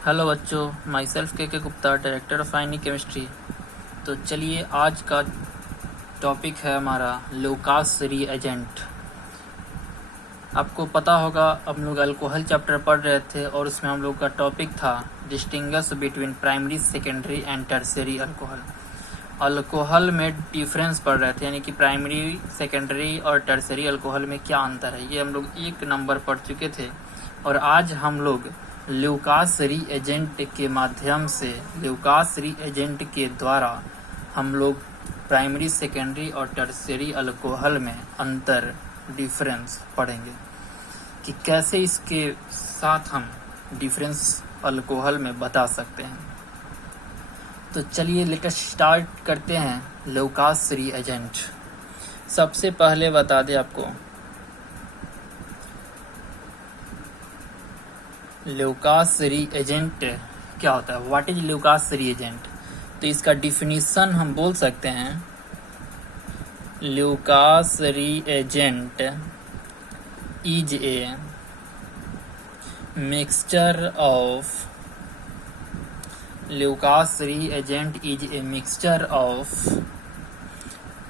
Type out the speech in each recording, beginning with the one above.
Hello बच्चों, my self के Gupta, director of ionic chemistry. तो चलिए, आज का टॉपिक है हमारा लुकास रीएजेंट। आपको पता होगा, हम लोग अल्कोहल चैप्टर पढ़ रहे थे और उसमें हम लोग का टॉपिक था distinguish between primary, secondary and tertiary alcohol. Alcohol में डिफरेंस पढ़ रहे थे, यानी कि प्राइमरी, सेकेंडरी और टर्शियरी अल्कोहल में क्या अंतर है, ये हम लोग एक नंबर पढ़ चुके थे। और आज हम लोग लुकास रीएजेंट के माध्यम से, लुकास रीएजेंट के द्वारा हम लोग प्राइमरी, सेकेंडरी और टर्शियरी अल्कोहल में अंतर, डिफरेंस पढ़ेंगे कि कैसे इसके साथ हम डिफरेंस अल्कोहल में बता सकते हैं। तो चलिए लेटेस्ट स्टार्ट करते हैं लुकास रीएजेंट। सबसे पहले बता दें आपको, लुकास रीएजेंट क्या होता है, व्हाट इज लुकास रीएजेंट। तो इसका डिफिनीशन हम बोल सकते हैं, Lucas reagent is a mixture of, Lucas reagent is a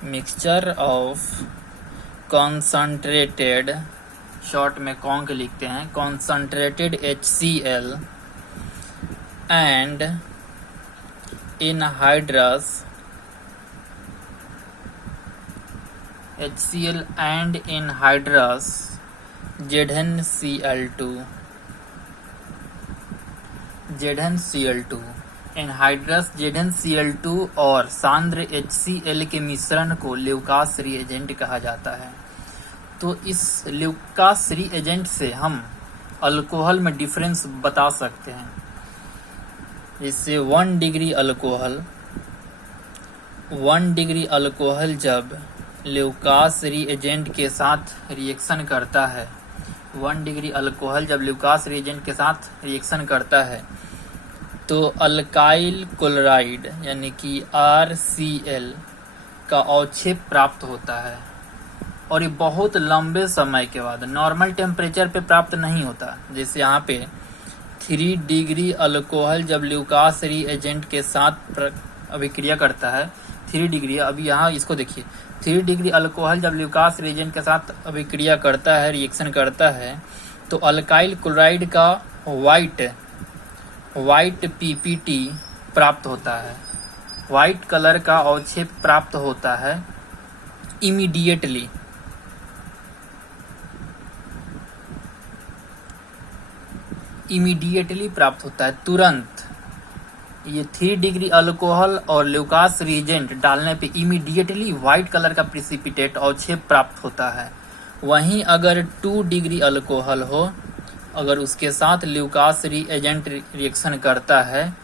mixture of concentrated, short में कॉन्क लिखते हैं, concentrated HCl and anhydrous, HCl and anhydrous ZnCl2, anhydrous ZnCl2 और सांद्र HCl के मिश्रण को लुकास रीएजेंट कहा जाता है। तो इस लुकास रीएजेंट से हम अल्कोहल में डिफरेंस बता सकते हैं। जैसे 1 डिग्री अल्कोहल जब लुकास रीएजेंट के साथ रिएक्शन करता है, 1 डिग्री अल्कोहल जब लुकास रीएजेंट के साथ रिएक्शन करता है तो अल्काइल क्लोराइड यानी कि RCl का अवक्षेप प्राप्त होता है। और ये बहुत लंबे समय के बाद, नॉर्मल टेम्परेचर पे प्राप्त नहीं होता। जैसे यहाँ पे 3 डिग्री अल्कोहल जब लुकास रीएजेंट के साथ अभिक्रिया करता है, 3 डिग्री, अभी यहाँ इसको देखिए, 3 डिग्री अल्कोहल जब लुकास रीएजेंट के साथ अभिक्रिया करता है, रिएक्शन करता है, तो अल्काइल क्लोराइड का वाइट PPT प्राप्त होता है, वाइट कलर का अवक्षेप प्राप्त होता है इमीडिएटली। प्राप्त होता है तुरंत। ये 3 डिग्री अल्कोहल और लुकास रीएजेंट डालने पे इमीडिएटली व्हाइट कलर का प्रेसिपिटेट अवक्षेप प्राप्त होता है। वहीं अगर 2 डिग्री अल्कोहल हो, अगर उसके साथ लुकास रीएजेंट रिएक्शन करता है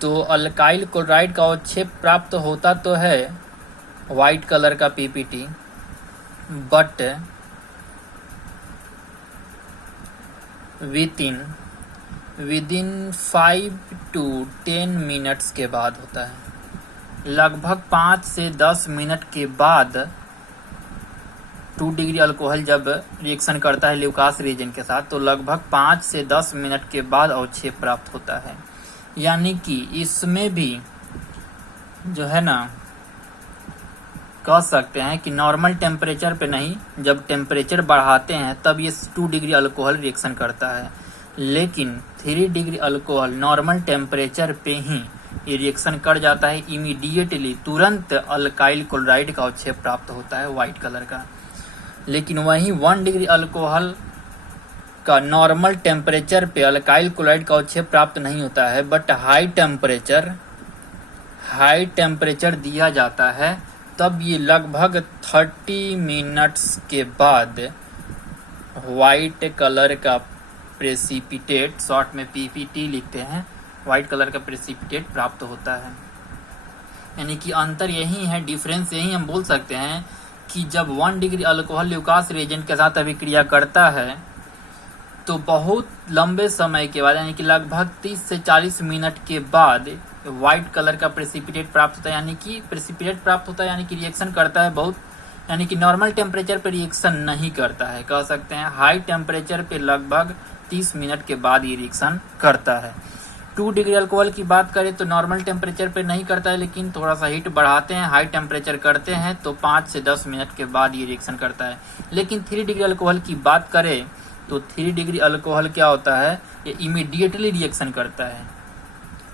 तो अल्काइल क्लोराइड का अवक्षेप प्राप्त होता तो है व्हाइट कलर का PPT, but within 5 to 10 minutes के बाद होता है। लगभग 5 से 10 मिनट के बाद 2 डिग्री अल्कोहल जब रिएक्शन करता है लुकास रीएजेंट के साथ, तो लगभग 5 से 10 मिनट के बाद अवक्षेप प्राप्त होता है। यानी कि इसमें भी जो है ना, कह सकते हैं कि नॉर्मल टेम्परेचर पे नहीं, जब टेम्परेचर बढ़ाते हैं तब ये 2 डिग्री अल्कोहल रिएक्शन करता है। लेकिन 3 डिग्री अल्कोहल नॉर्मल टेम्परेचर पे ही ये रिएक्शन कर जाता है इमीडिएटली, तुरंत अल्काइल क्लोराइड का अवक्षेप प्राप्त होता है व्हाइट कलर का। लेकिन वहीं 1 डिग्री अल्कोहल का नॉर्मल टेम्परेचर पे अल्काइल क्लोराइड का अवक्षेप प्राप्त नहीं होता है, बट हाई टेम्परेचर दिया जाता है, तब ये लगभग 30 मिनट्स के बाद व्हाइट कलर का प्रेसिपिटेट, शॉर्ट में PPT लिखते हैं, व्हाइट कलर का प्रेसिपिटेट प्राप्त होता है। यानी कि अंतर यही है, डिफरेंस यही हम बोल सकते हैं कि जब 1 डिग्री अल्कोहल लुकास रीएजेंट के साथ अभिक्रिया करता है तो बहुत लंबे समय के बाद, यानी कि लगभग 30 से 40 मिनट के बाद व्हाइट कलर का प्रेसिपिटेट प्राप्त होता है, यानी कि रिएक्शन करता है बहुत, यानी कि नॉर्मल टेम्परेचर पे रिएक्शन नहीं करता है। कह सकते हैं हाई टेम्परेचर पे लगभग 30 मिनट के बाद ये रिएक्शन करता है। 2 डिग्री अल्कोहल की बात करें तो नॉर्मल टेम्परेचर पे नहीं करता है, लेकिन थोड़ा सा हीट बढ़ाते हैं, हाई टेम्परेचर करते हैं तो 5 से 10 मिनट के बाद ये रिएक्शन करता है। लेकिन 3 डिग्री अल्कोहल की बात करें तो 3 डिग्री अल्कोहल क्या होता है, ये इमीडिएटली रिएक्शन करता है।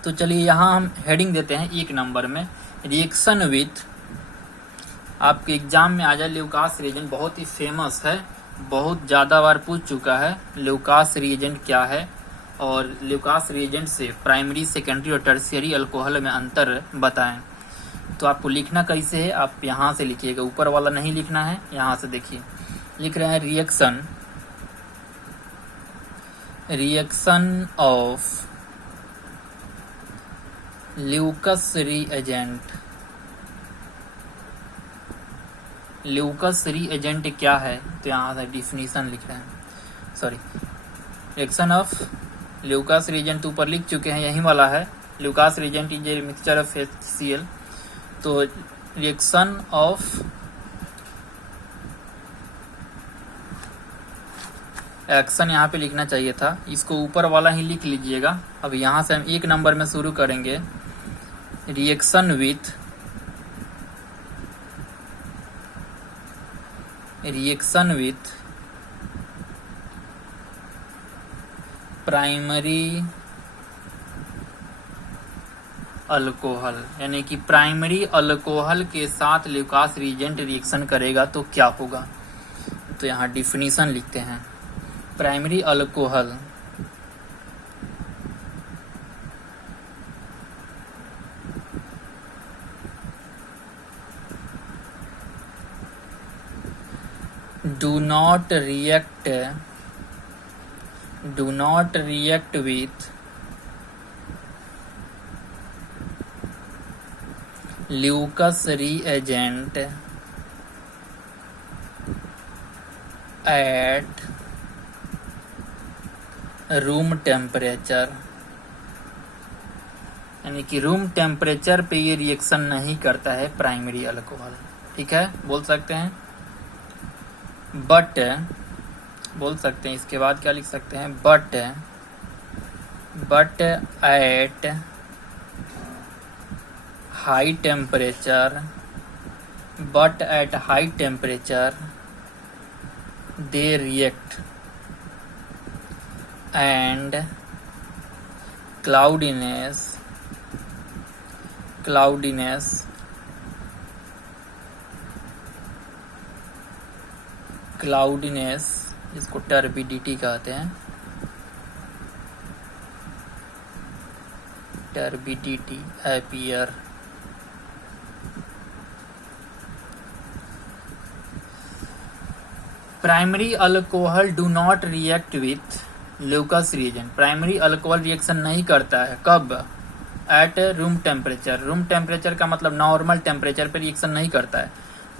तो चलिए यहाँ हम हेडिंग देते हैं 1 नंबर में, रिएक्शन विथ, आपके एग्जाम में आ जाए ल्यूकास रिएजेंट, बहुत ही फेमस है, बहुत ज़्यादा बार पूछ चुका है ल्यूकास रिएजेंट क्या है, और ल्यूकास रिएजेंट से प्राइमरी, सेकेंडरी और टर्शियरी अल्कोहल में अंतर बताएं। तो आपको लिखना कैसे है, आप यहाँ से लिखिएगा, ऊपर वाला नहीं लिखना है, यहाँ से देखिए लिख रहे हैं reaction of Lucas reagent. Lucas reagent क्या है, तो यहाँ से डिफिनीशन लिख रहे हैं, sorry, reaction of Lucas reagent तो ऊपर लिख चुके हैं, यही वाला है, Lucas reagent is a mixture of HCl। तो रिएक्शन ऑफ एक्शन यहाँ पे लिखना चाहिए था, इसको ऊपर वाला ही लिख लीजिएगा। अब यहाँ से हम 1 नंबर में शुरू करेंगे, रिएक्शन विथ प्राइमरी अल्कोहल, यानी कि प्राइमरी अल्कोहल के साथ ल्यूकास रिएजेंट रिएक्शन करेगा तो क्या होगा। तो यहाँ डिफिनीशन लिखते हैं, primary alcohol do not react with Leucus reagent at room temperature, यानी कि रूम टेम्परेचर पे ये रिएक्शन नहीं करता है प्राइमरी अल्कोहल। ठीक है, बोल सकते हैं, बट बोल सकते हैं, इसके बाद क्या लिख सकते हैं, but at high temperature they react and cloudiness इसको टर्बिडिटी कहते हैं, turbidity appear। Primary alcohol do not react with Lucas reagent, primary alcohol reaction नहीं करता है, कब, at room temperature, room temperature का मतलब नॉर्मल टेम्परेचर पर रिएक्शन नहीं करता है,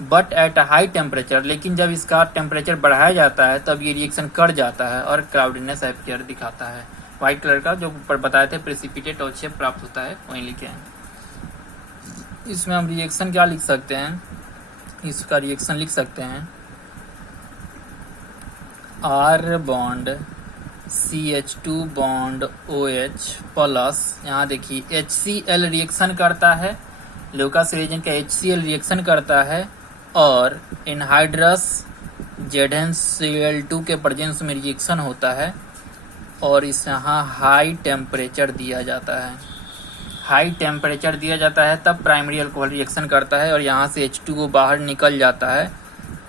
बट एट हाई टेम्परेचर, लेकिन जब इसका टेम्परेचर बढ़ाया जाता है तब ये रिएक्शन कर जाता है और क्लाउडीनेस अपीयर दिखाता है, व्हाइट कलर का जो ऊपर बताए थे प्रेसिपिटेट और शेप प्राप्त होता है, वहीं लिखे हैं। इसमें हम रिएक्शन क्या लिख सकते हैं, इसका रिएक्शन लिख सकते हैं R bond CH2 bond OH plus, यहाँ देखिए HCl रिएक्शन करता है, ल्यूकास रिएजेंट का HCl रिएक्शन करता है और एनहाइड्रस ZnCl2 के प्रेजेंस में रिएक्शन होता है और इस यहाँ हाई टेम्परेचर दिया जाता है, हाई टेम्परेचर दिया जाता है तब प्राइमरी अल्कोहल रिएक्शन करता है और यहाँ से H2O बाहर निकल जाता है,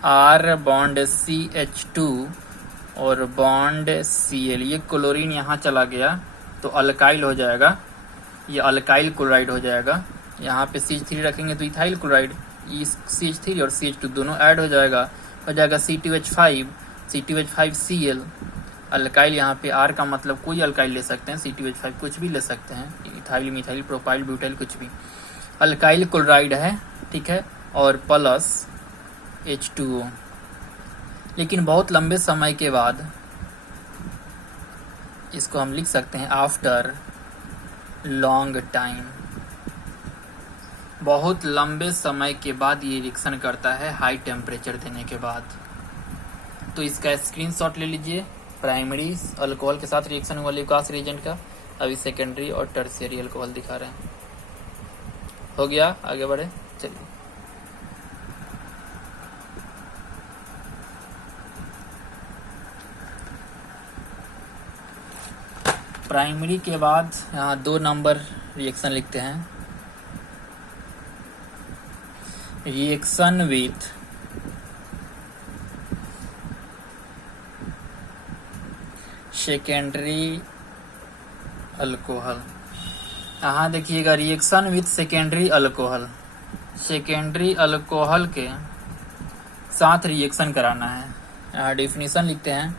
R बॉन्ड CH2 और बॉन्ड Cl, ये क्लोरीन यहाँ चला गया तो अल्काइल हो जाएगा, ये अल्काइल क्लोराइड हो जाएगा, यहाँ पे CH3 रखेंगे तो इथाइल क्लोराइड, CH3 और CH2 दोनों ऐड हो जाएगा C2H5Cl, अल्काइल यहाँ पे R का मतलब कोई अल्काइल ले सकते हैं, C2H5 कुछ भी ले सकते हैं, इथाइल, मिथाइल, प्रोपाइल, ब्यूटाइल, कुछ भी, अल्काइल क्लोराइड है, ठीक है, और प्लस H2O। लेकिन बहुत लंबे समय के बाद इसको हम लिख सकते हैं आफ्टर लॉन्ग टाइम, बहुत लंबे समय के बाद ये रिएक्शन करता है हाई टेम्परेचर देने के बाद। तो इसका स्क्रीनशॉट ले लीजिए, प्राइमरी अल्कोहल के साथ रिएक्शन हुआ ल्यूकास रिएजेंट का, अभी सेकेंडरी और टर्शियरी अल्कोहल दिखा रहे हैं। हो गया, आगे बढ़े, चलिए। प्राइमरी के बाद यहाँ 2 नंबर रिएक्शन लिखते हैं। Reaction with secondary alcohol. यहाँ देखिएगा, reaction with secondary alcohol, secondary alcohol के साथ रिएक्शन कराना है। यहाँ डेफिनेशन लिखते हैं,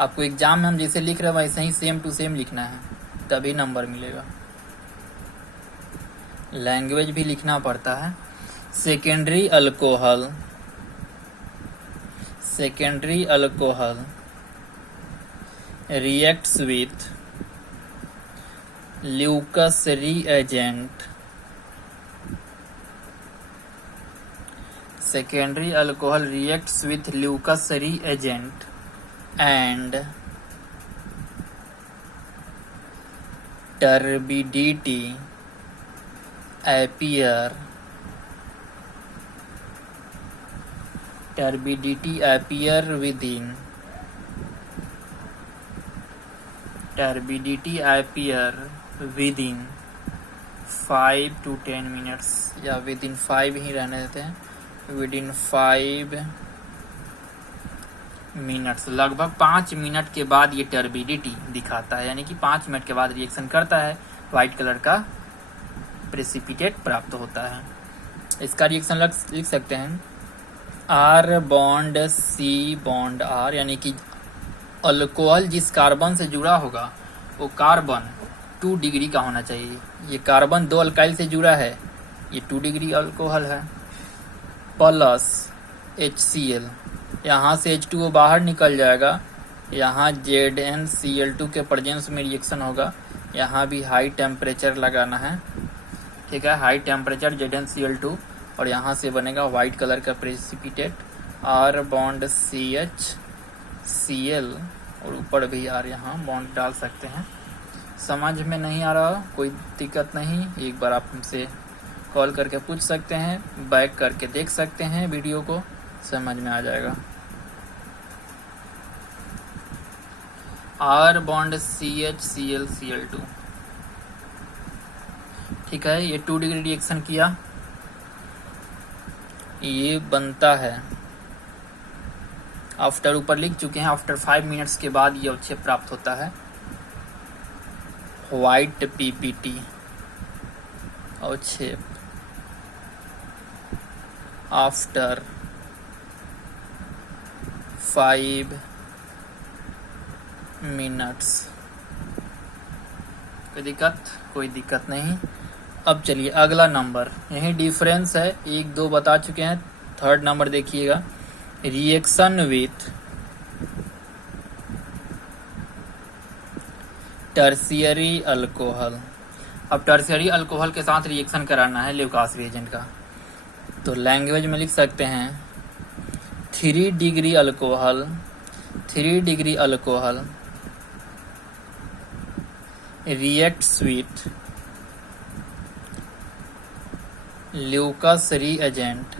आपको एग्जाम में हम जैसे लिख रहे हैं वैसे ही सेम टू सेम लिखना है, तभी नंबर मिलेगा। लैंग्वेज भी लिखना पड़ता है। Secondary alcohol, secondary alcohol reacts with Lucas reagent, secondary alcohol reacts with Lucas reagent and turbidity appear within turbidity appear within 5 to 10 minutes, या within 5 ही रहने देते हैं, within 5 minutes, लगभग 5 मिनट के बाद ये टर्बिडिटी दिखाता है, यानी कि 5 मिनट के बाद रिएक्शन करता है, वाइट कलर का प्रेसिपिटेट प्राप्त होता है। इसका रिएक्शन लिख सकते हैं R bond C bond R, यानी कि अल्कोहल जिस कार्बन से जुड़ा होगा वो कार्बन 2 डिग्री का होना चाहिए। ये कार्बन 2 अल्काइल से जुड़ा है, ये 2 डिग्री अल्कोहल है, प्लस HCl, यहाँ से H2O बाहर निकल जाएगा, यहाँ ZnCl2 के प्रेजेंस में रिएक्शन होगा, यहाँ भी हाई टेम्परेचर लगाना है, ठीक है, हाई टेम्परेचर ZnCl2, और यहाँ से बनेगा वाइट कलर का precipitate R bond CH Cl, और ऊपर भी R यहाँ बॉन्ड डाल सकते हैं। समझ में नहीं आ रहा कोई दिक्कत नहीं, एक बार आप हमसे कॉल करके पूछ सकते हैं, बैक करके देख सकते हैं वीडियो को, समझ में आ जाएगा। R बॉन्ड CH Cl2, ठीक है, ये 2 डिग्री रिएक्शन किया, ये बनता है आफ्टर, ऊपर लिख चुके हैं, आफ्टर 5 मिनट्स के बाद ये अवक्षेप प्राप्त होता है, व्हाइट PPT अवक्षेप आफ्टर 5 मिनट्स। कोई दिक्कत नहीं। अब चलिए अगला नंबर, यही डिफरेंस है, 1 2 बता चुके हैं, 3rd नंबर देखिएगा, रिएक्शन विथ टर्शियरी अल्कोहल। अब टर्शियरी अल्कोहल के साथ रिएक्शन कराना है ल्यूकास रिएजेंट का, तो लैंग्वेज में लिख सकते हैं 3 degree alcohol, 3 degree alcohol reacts with Lucas reagent,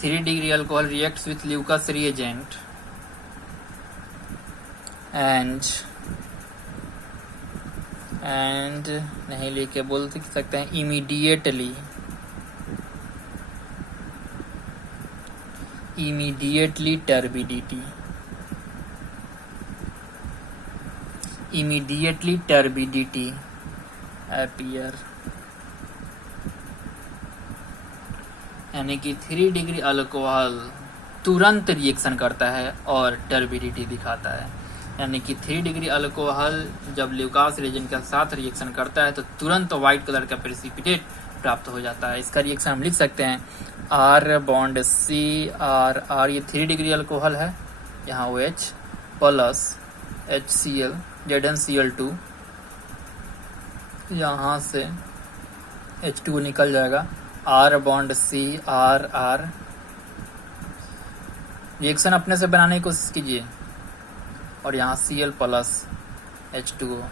3 degree alcohol reacts with Lucas reagent and नहीं लेके बोल सकते हैं immediately turbidity appear, यानी कि 3 डिग्री अल्कोहल तुरंत रिएक्शन करता है और टर्बिडिटी दिखाता है, यानी कि 3 डिग्री अल्कोहल जब ल्यूकास रिएजेंट के साथ रिएक्शन करता है तो तुरंत व्हाइट कलर का प्रेसिपिटेट प्राप्त हो जाता है। इसका रिएक्शन हम लिख सकते हैं R बॉन्ड CR, ये 3 डिग्री अल्कोहल है, यहाँ OH प्लस HCl ZnCl2, यहाँ से H2O निकल जाएगा, R बॉन्ड CR, रिएक्शन अपने से बनाने की कोशिश कीजिए। और यहाँ Cl+H2O,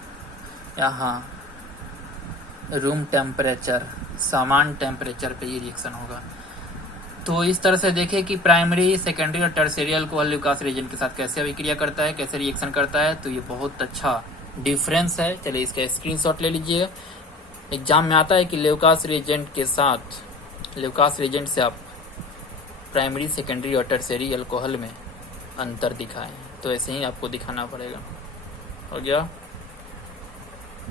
यहाँ रूम टेम्परेचर, सामान्य टेम्परेचर पे ये रिएक्शन होगा। तो इस तरह से देखें कि प्राइमरी, सेकेंडरी और टर्शियरी अल्कोहल ल्यूकास रिएजेंट के साथ कैसे अभिक्रिया करता है, कैसे रिएक्शन करता है। तो ये बहुत अच्छा डिफरेंस है। चलिए इसका स्क्रीनशॉट ले लीजिए। एग्जाम में आता है कि ल्यूकास रिएजेंट के साथ, ल्यूकास रिएजेंट से आप प्राइमरी, सेकेंडरी और टर्शियरी अल्कोहल में अंतर दिखाएं। तो ऐसे ही आपको दिखाना पड़ेगा। हो गया।